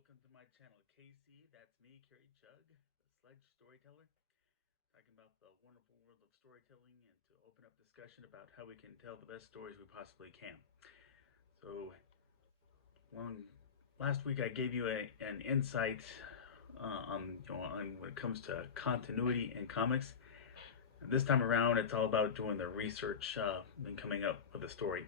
welcome to my channel, KC. That's me, Carrie Chug, the Sledge storyteller, talking about the wonderful world of storytelling and to open up discussion about how we can tell the best stories we possibly can. So, last week I gave you an insight on when it comes to continuity in comics. And this time around, it's all about doing the research and coming up with a story.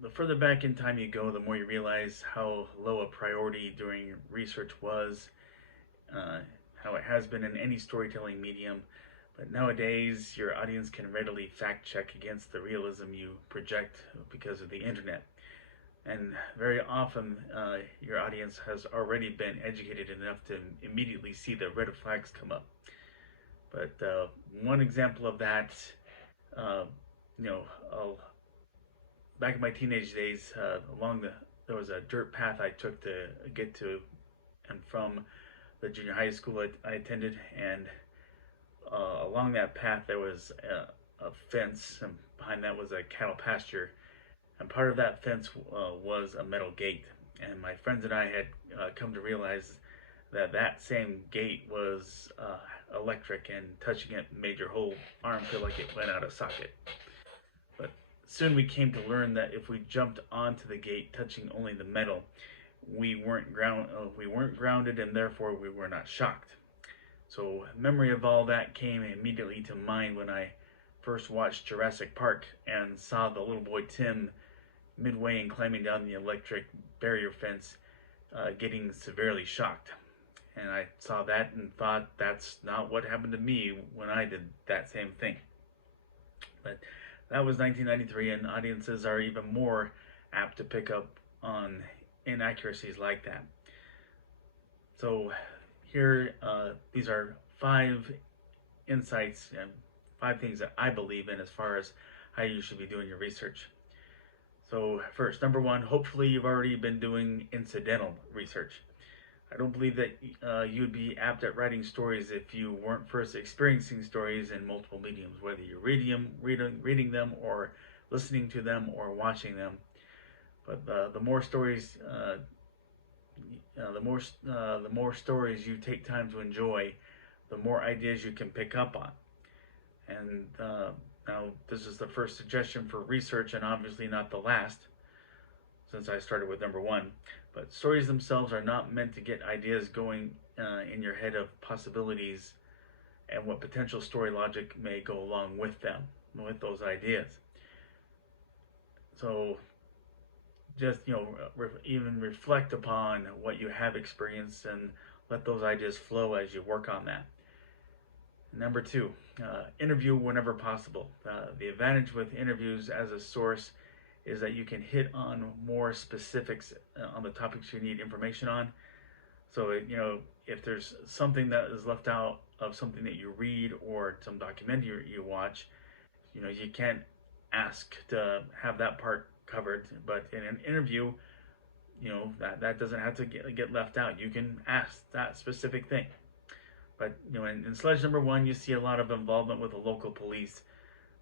The further back in time you go, the more you realize how low a priority during research was, how it has been in any storytelling medium. But nowadays, your audience can readily fact check against the realism you project because of the internet. And very often, your audience has already been educated enough to immediately see the red flags come up. But one example of that, uh, you know, back in my teenage days, there was a dirt path I took to get to and from the junior high school I attended, and along that path there was a fence, and behind that was a cattle pasture, and part of that fence was a metal gate. And my friends and I had come to realize that that same gate was electric, and touching it made your whole arm feel like it went out of socket. But soon we came to learn that if we jumped onto the gate touching only the metal, we weren't grounded, and therefore we were not shocked. So memory of all that came immediately to mind when I first watched Jurassic Park and saw the little boy Tim midway in climbing down the electric barrier fence, getting severely shocked. And I saw that and thought, that's not what happened to me when I did that same thing. But that was 1993, and audiences are even more apt to pick up on inaccuracies like that. So here, these are 5 insights and 5 things that I believe in as far as how you should be doing your research. So first, number 1, hopefully you've already been doing incidental research. I don't believe that you'd be apt at writing stories if you weren't first experiencing stories in multiple mediums, whether you're reading them, or listening to them, or watching them. But the more stories, the more stories you take time to enjoy, the more ideas you can pick up on. And now this is the first suggestion for research, and obviously not the last, since I started with number 1. But stories themselves are not meant to get ideas going in your head of possibilities and what potential story logic may go along with them, with those ideas. So just, even reflect upon what you have experienced and let those ideas flow as you work on that. Number 2, interview whenever possible. The advantage with interviews as a source is that you can hit on more specifics on the topics you need information on. So, if there's something that is left out of something that you read or some documentary you watch, you can't ask to have that part covered. But in an interview, that doesn't have to get left out. You can ask that specific thing. But, in Sledge number 1, you see a lot of involvement with the local police.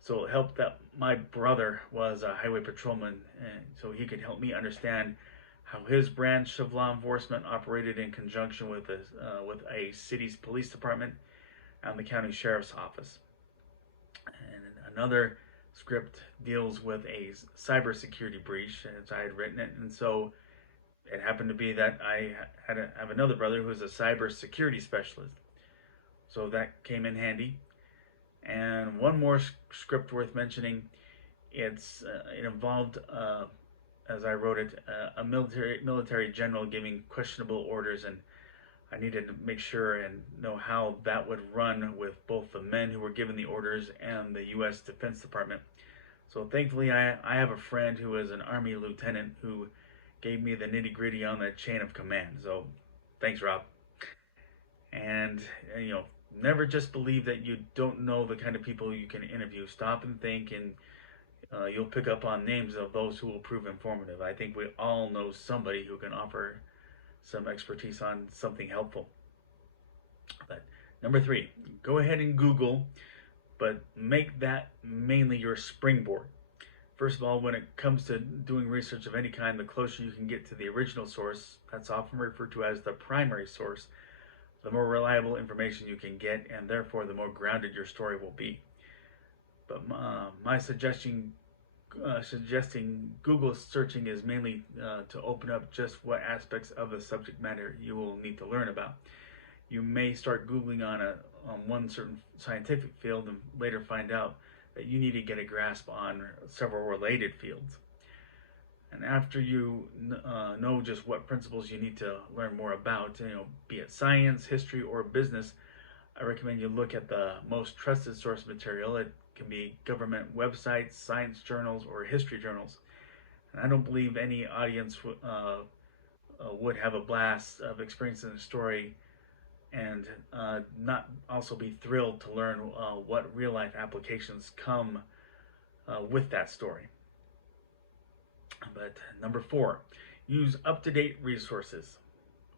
So it helped that my brother was a highway patrolman, and so he could help me understand how his branch of law enforcement operated in conjunction with a city's police department and the county sheriff's office. And another script deals with a cybersecurity breach, as I had written it, and so it happened to be that I have another brother who's a cybersecurity specialist. So that came in handy. And one more script worth mentioning. It involved, as I wrote it, a military general giving questionable orders, and I needed to make sure and know how that would run with both the men who were given the orders and the U.S. Defense Department. So thankfully, I have a friend who is an Army lieutenant who gave me the nitty-gritty on the chain of command. So thanks, Rob. And never just believe that you don't know the kind of people you can interview. Stop and think, and you'll pick up on names of those who will prove informative. I think we all know somebody who can offer some expertise on something helpful. But number 3, go ahead and Google, but make that mainly your springboard. First of all, when it comes to doing research of any kind, the closer you can get to the original source, that's often referred to as the primary source, the more reliable information you can get, and therefore the more grounded your story will be. But my suggesting Google searching is mainly to open up just what aspects of the subject matter you will need to learn about. You may start Googling on one certain scientific field and later find out that you need to get a grasp on several related fields. And after you know just what principles you need to learn more about, be it science, history, or business, I recommend you look at the most trusted source material. It can be government websites, science journals, or history journals. And I don't believe any audience would have a blast of experiencing a story and not also be thrilled to learn what real-life applications come with that story. But number 4, use up-to-date resources,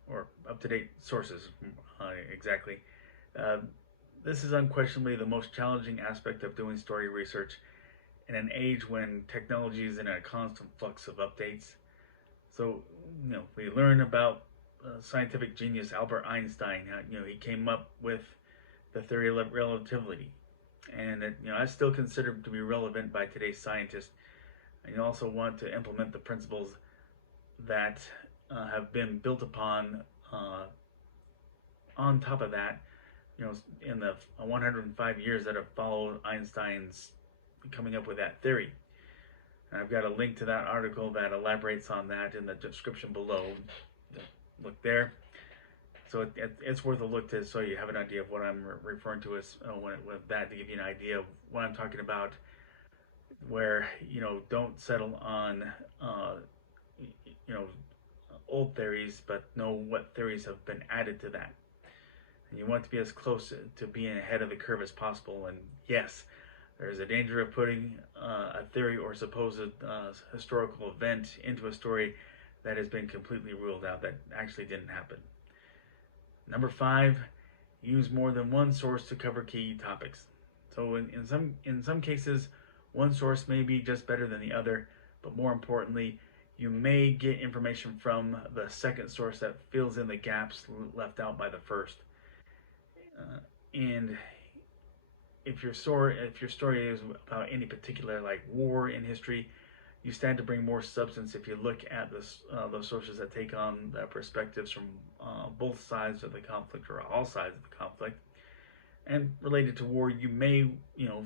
or up-to-date sources, exactly. This is unquestionably the most challenging aspect of doing story research in an age when technology is in a constant flux of updates. So, we learn about scientific genius Albert Einstein. He came up with the theory of relativity, and I still consider it to be relevant by today's scientists. And you also want to implement the principles that have been built upon. On top of that, in the 105 years that have followed Einstein's coming up with that theory. And I've got a link to that article that elaborates on that in the description below. Look there. So it's worth a look to, so you have an idea of what I'm referring to as with that, to give you an idea of what I'm talking about. Where don't settle on old theories, but know what theories have been added to that. And you want to be as close to being ahead of the curve as possible. And yes, there's a danger of putting a theory or supposed historical event into a story that has been completely ruled out, that actually didn't happen. Number 5, use more than one source to cover key topics. So in some cases, one source may be just better than the other, but more importantly, you may get information from the second source that fills in the gaps left out by the first. And if your story is about any particular war in history, you stand to bring more substance if you look at those sources that take on the perspectives from both sides of the conflict, or all sides of the conflict. And related to war, you may,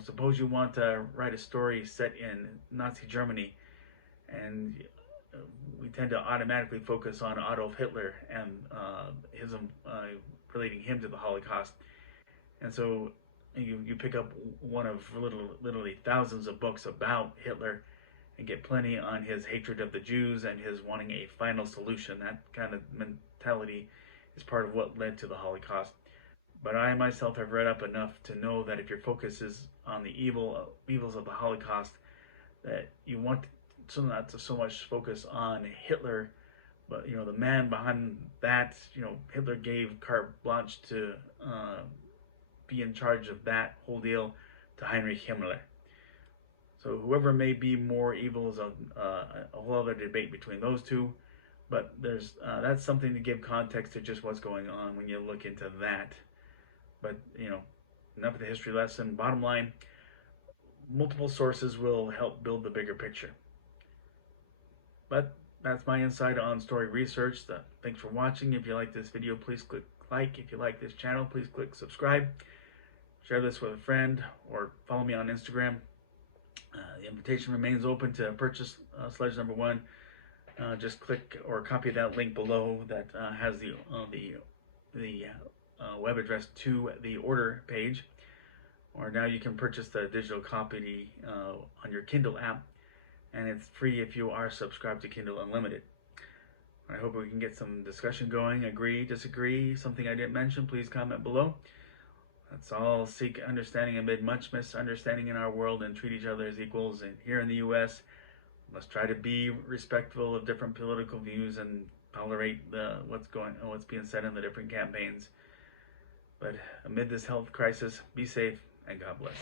suppose you want to write a story set in Nazi Germany, and we tend to automatically focus on Adolf Hitler and relating him to the Holocaust. And so you pick up one of literally thousands of books about Hitler and get plenty on his hatred of the Jews and his wanting a final solution. That kind of mentality is part of what led to the Holocaust. But I myself have read up enough to know that if your focus is on the evils of the Holocaust, that you want to not to so much focus on Hitler, but the man behind that. Hitler gave carte blanche to be in charge of that whole deal to Heinrich Himmler. So whoever may be more evil is a whole other debate between those two. But that's something to give context to just what's going on when you look into that. But, enough of the history lesson. Bottom line, multiple sources will help build the bigger picture. But that's my insight on story research. Thanks for watching. If you like this video, please click like. If you like this channel, please click subscribe. Share this with a friend, or follow me on Instagram. The invitation remains open to purchase Sledge number 1. Just click or copy that link below that has the web address to the order page. Or now you can purchase the digital copy on your Kindle app, and it's free if you are subscribed to Kindle Unlimited. I hope we can get some discussion going. Agree, disagree, something I didn't mention, please comment below. Let's all seek understanding amid much misunderstanding in our world and treat each other as equals. And here in the U.S., let's try to be respectful of different political views and tolerate what's being said in the different campaigns. But amid this health crisis, be safe and God bless.